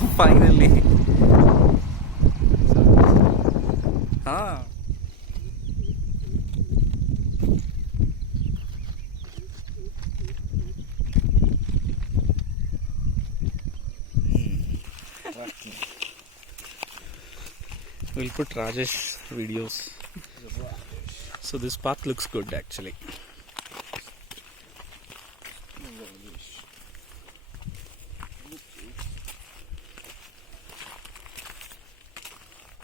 Finally. Ah. We'll put Rajesh videos. So this path looks good actually.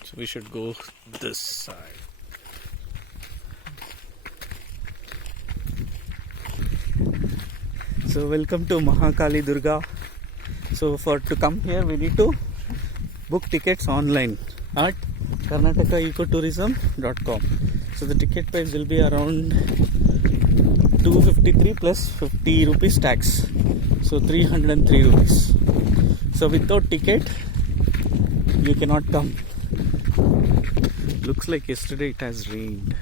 So we should go this side. So welcome to Makali Durga. So to come here we need to book tickets online at karnatakaecotourism.com. So the ticket price will be around 253 plus 50 rupees tax. So 303 rupees. So without ticket you cannot come. Looks like yesterday it has rained.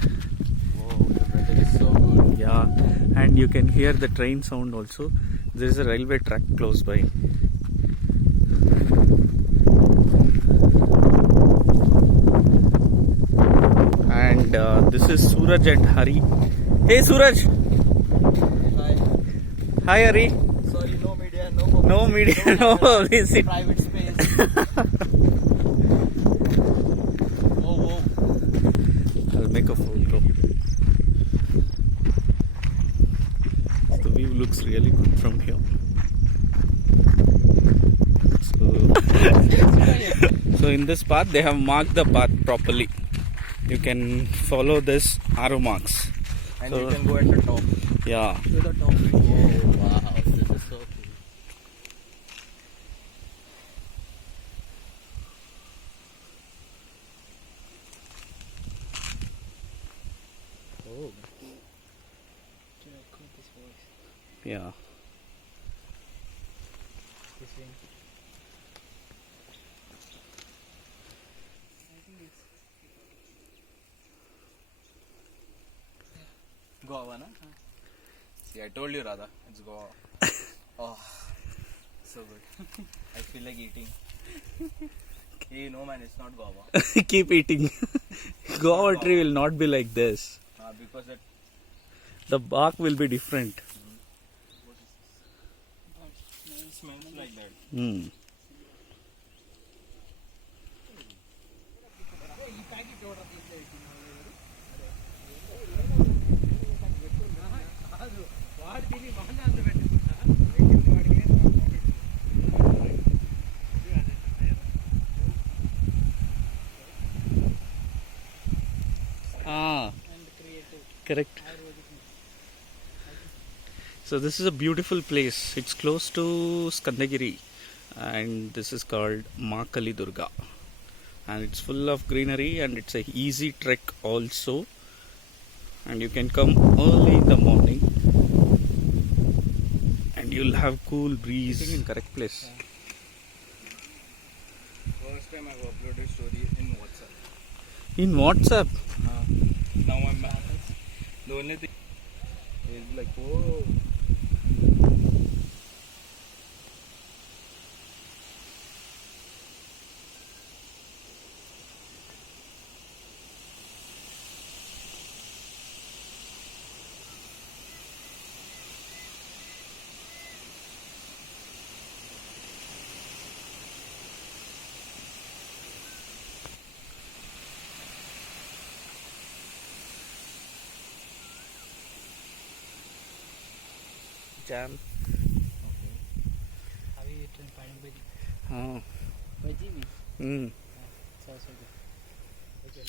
Oh, the weather is so good. Yeah, and you can hear the train sound also. There is a railway track close by. And this is Suraj and Hari. Hey Suraj! Hi. Hi Hari! Sorry, no media, no publicity, No media, no publicity. private space. Oh. I'll make a photo. The view looks really good from here. So in this path they have marked the path properly. You can follow this arrow marks. And you can go at the top. Yeah. To the top. Oh, wow. This is so cool. Oh. Can I quote this voice? Yeah. This thing. I think it's Goa, na? See, I told you, Radha, it's Goa. Oh, so good. I feel like eating. Hey, no man, it's not Goa. Keep eating. Guava tree will not be like this. Because that The bark will be different. it smells like that. Hmm. Ah, correct. So this is a beautiful place. It's close to Skandagiri, and this is called Makali Durga, and it's full of greenery and it's a easy trek also, and you can come early in the morning and you'll have cool breeze. I think in correct place. First time I've uploaded story in WhatsApp. In WhatsApp? Now I'm back. The only thing is like, oh. Jam. Have you eaten pineapple? Oh. Bhaji? Hmm. It's also good. Okay.